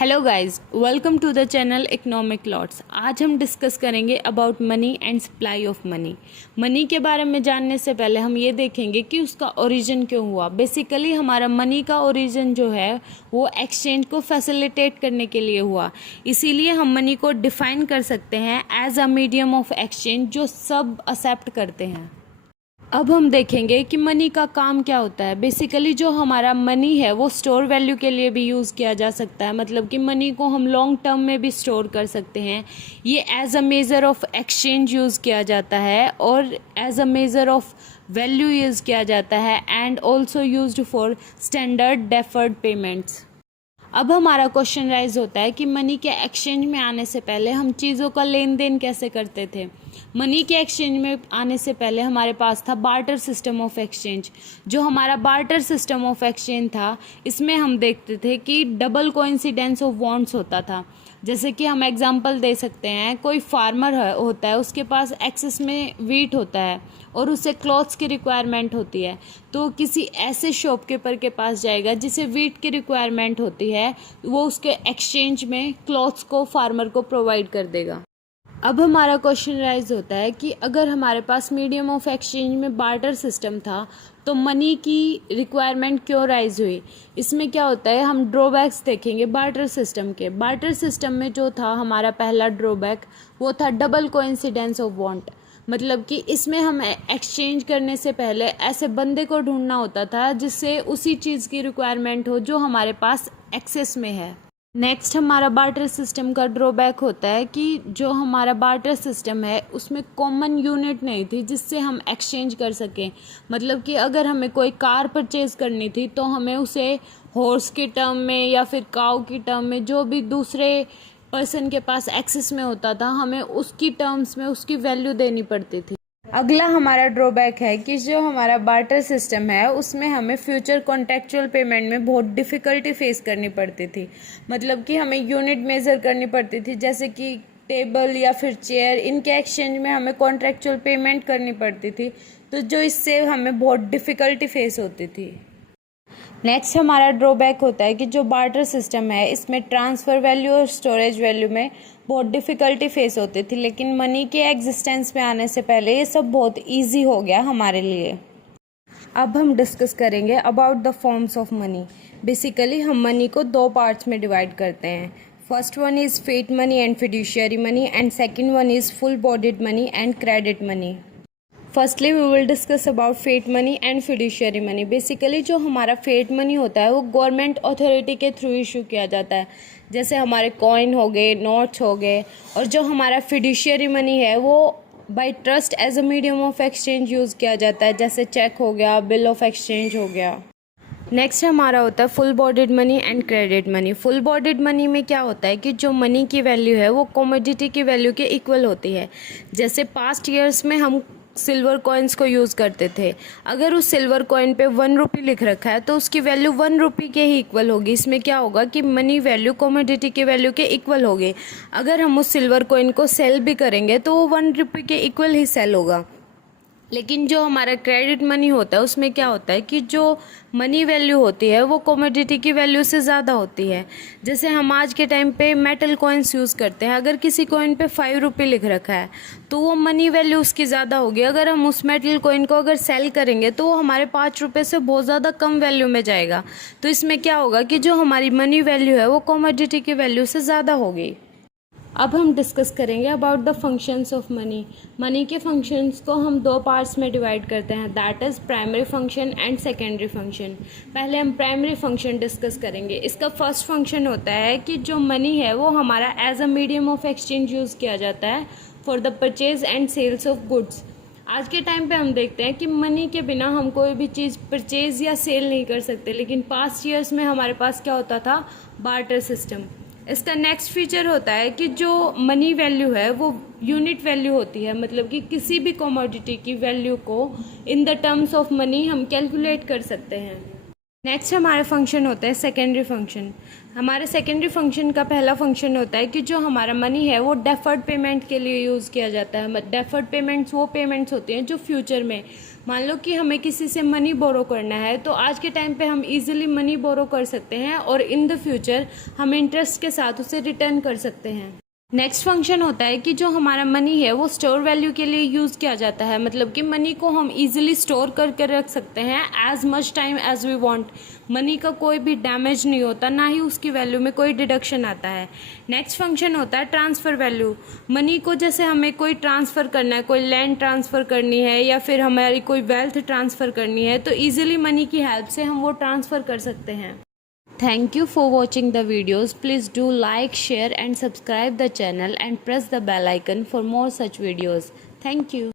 Hello guys, welcome to the channel economic lots. आज हम discuss करेंगे about money and supply of money. Money के बारे में जानने से पहले हम ये देखेंगे कि उसका ओरिजिन क्यों हुआ। बेसिकली हमारा मनी का ओरिजिन जो है वो एक्सचेंज को फैसिलिटेट करने के लिए हुआ। इसीलिए हम मनी को डिफाइन कर सकते हैं as a medium of exchange जो सब एक्सेप्ट करते हैं। अब हम देखेंगे कि मनी का काम क्या होता है। बेसिकली जो हमारा मनी है वो स्टोर वैल्यू के लिए भी यूज़ किया जा सकता है, मतलब कि मनी को हम लॉन्ग टर्म में भी स्टोर कर सकते हैं। ये as a measure of exchange use किया जाता है और as a measure of value use किया जाता है and also used for standard deferred payments. अब हमारा क्वेश्चन राइज होता है कि मनी के एक्सचेंज में आने से पहले हम चीज़ों का लेन देन कैसे करते थे। मनी के एक्सचेंज में आने से पहले हमारे पास था बार्टर सिस्टम ऑफ एक्सचेंज। जो हमारा बार्टर सिस्टम ऑफ एक्सचेंज था, इसमें हम देखते थे कि डबल कोइंसिडेंस ऑफ वांट्स होता था। जैसे कि हम एग्जांपल दे सकते हैं, कोई फार्मर होता है, उसके पास एक्सेस में वीट होता है और उसे क्लॉथ्स की रिक्वायरमेंट होती है, तो किसी ऐसे शॉपकीपर के पास जाएगा जिसे वीट की रिक्वायरमेंट होती है, वो उसके एक्सचेंज में क्लॉथ्स को फार्मर को प्रोवाइड कर देगा। अब हमारा क्वेश्चन राइज होता है कि अगर हमारे पास मीडियम ऑफ एक्सचेंज में बार्टर सिस्टम था तो मनी की रिक्वायरमेंट क्यों राइज हुई। इसमें क्या होता है, हम ड्रॉबैक्स देखेंगे बार्टर सिस्टम के। बार्टर सिस्टम में जो था हमारा पहला ड्रॉबैक वो था डबल कोइंसिडेंस ऑफ वांट। मतलब कि इसमें हम एक्सचेंज करने से पहले ऐसे बंदे को ढूंढना होता था जिससे उसी चीज़ की रिक्वायरमेंट हो जो हमारे पास एक्सेस में है। नेक्स्ट हमारा बार्टर सिस्टम का ड्रॉबैक होता है कि जो हमारा बार्टर सिस्टम है उसमें कॉमन यूनिट नहीं थी जिससे हम एक्सचेंज कर सकें। मतलब कि अगर हमें कोई कार परचेज करनी थी तो हमें उसे हॉर्स के टर्म में या फिर काऊ की टर्म में, जो भी दूसरे पर्सन के पास एक्सेस में होता था, हमें उसकी टर्म्स में उसकी वैल्यू देनी पड़ती थी। अगला हमारा ड्रॉबैक है कि जो हमारा बार्टर सिस्टम है उसमें हमें फ्यूचर कॉन्ट्रेक्चुअल पेमेंट में बहुत डिफ़िकल्टी फेस करनी पड़ती थी। मतलब कि हमें यूनिट मेज़र करनी पड़ती थी, जैसे कि टेबल या फिर चेयर, इनके एक्सचेंज में हमें कॉन्ट्रेक्चुअल पेमेंट करनी पड़ती थी, तो जो इससे हमें बहुत डिफ़िकल्टी फेस होती थी। नेक्स्ट हमारा ड्रॉबैक होता है कि जो बार्टर सिस्टम है इसमें ट्रांसफ़र वैल्यू और स्टोरेज वैल्यू में बहुत डिफ़िकल्टी फेस होती थी, लेकिन मनी के एग्जिस्टेंस में आने से पहले ये सब बहुत इजी हो गया हमारे लिए। अब हम डिस्कस करेंगे about the forms of money. Basically हम मनी को दो पार्ट्स में डिवाइड करते हैं। First one is fiat money and fiduciary money and second one is full bodied money and credit money. Firstly we will discuss about fiat money and fiduciary money. Basically जो हमारा fiat money होता है वो government authority के through issue किया जाता है, जैसे हमारे कॉइन हो गए, नोट्स हो गए। और जो हमारा फिड्यूशियरी मनी है वो by trust as a medium of exchange use किया जाता है, जैसे चेक हो गया, बिल ऑफ एक्सचेंज हो गया। नेक्स्ट हमारा होता है full bodied money and credit money. Full bodied money में क्या होता है कि जो मनी की वैल्यू है वो कमोडिटी की वैल्यू के इक्वल होती है। जैसे पास्ट ईयर्स में हम सिल्वर कॉइन्स को यूज़ करते थे, अगर उस सिल्वर कॉइन पे 1 रुपी लिख रखा है तो उसकी वैल्यू 1 रुपी के ही इक्वल होगी। इसमें क्या होगा कि मनी वैल्यू कमोडिटी की वैल्यू के इक्वल होगी। अगर हम उस सिल्वर कॉइन को सेल भी करेंगे तो वो 1 रुपी के इक्वल ही सेल होगा। लेकिन जो हमारा क्रेडिट मनी होता है उसमें क्या होता है कि जो मनी वैल्यू होती है वो कमोडिटी की वैल्यू से ज़्यादा होती है। जैसे हम आज के टाइम पे मेटल कॉइन्स यूज़ करते हैं, अगर किसी कॉइन पे 5 रुपये लिख रखा है तो वो मनी वैल्यू उसकी ज़्यादा होगी। अगर हम उस मेटल कॉइन को अगर सेल करेंगे तो वो हमारे 5 रुपये से बहुत ज़्यादा कम वैल्यू में जाएगा। तो इसमें क्या होगा कि जो हमारी मनी वैल्यू है वो कमोडिटी की वैल्यू से ज़्यादा होगी। अब हम डिस्कस करेंगे about the functions of money. Money के फंक्शंस को हम दो पार्ट्स में डिवाइड करते हैं, that is primary function and secondary function. पहले हम प्राइमरी फंक्शन डिस्कस करेंगे। इसका फर्स्ट फंक्शन होता है कि जो मनी है वो हमारा as a medium of exchange use किया जाता है for the purchase and sales of goods. आज के टाइम पे हम देखते हैं कि मनी के बिना हम कोई भी चीज़ परचेज या सेल नहीं कर सकते, लेकिन पास्ट ईयर्स में हमारे पास क्या होता था, बार्टर सिस्टम। इसका नेक्स्ट फीचर होता है कि जो मनी वैल्यू है वो यूनिट वैल्यू होती है, मतलब कि किसी भी कमोडिटी की वैल्यू को in the terms of money हम कैलकुलेट कर सकते हैं। नेक्स्ट हमारे फंक्शन होता है सेकेंडरी फंक्शन। हमारे सेकेंडरी फंक्शन का पहला फंक्शन होता है कि जो हमारा मनी है वो डेफर्ड पेमेंट के लिए यूज़ किया जाता है। डेफर्ड पेमेंट्स वो पेमेंट्स होती हैं जो फ्यूचर में मान लो कि हमें किसी से मनी बोरो करना है, तो आज के टाइम पे हम इजीली मनी बोरो कर सकते हैं और इन द फ्यूचर हम इंटरेस्ट के साथ उसे रिटर्न कर सकते हैं। नेक्स्ट फंक्शन होता है कि जो हमारा मनी है वो स्टोर वैल्यू के लिए यूज़ किया जाता है, मतलब कि मनी को हम इजीली स्टोर करके रख सकते हैं as much time as we want. Money का कोई भी डैमेज नहीं होता, ना ही उसकी वैल्यू में कोई डिडक्शन आता है। नेक्स्ट फंक्शन होता है ट्रांसफ़र वैल्यू। मनी को जैसे हमें कोई ट्रांसफ़र करना है, कोई लैंड ट्रांसफ़र करनी है या फिर हमारी कोई वेल्थ ट्रांसफ़र करनी है, तो ईजिली मनी की हेल्प से हम वो ट्रांसफ़र कर सकते हैं। Thank you for watching the videos. Please do like, share and subscribe the channel and press the bell icon for more such videos. Thank you.